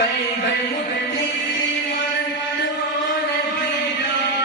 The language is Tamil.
கைகள் முத்தி மரணோரை பெய்தான்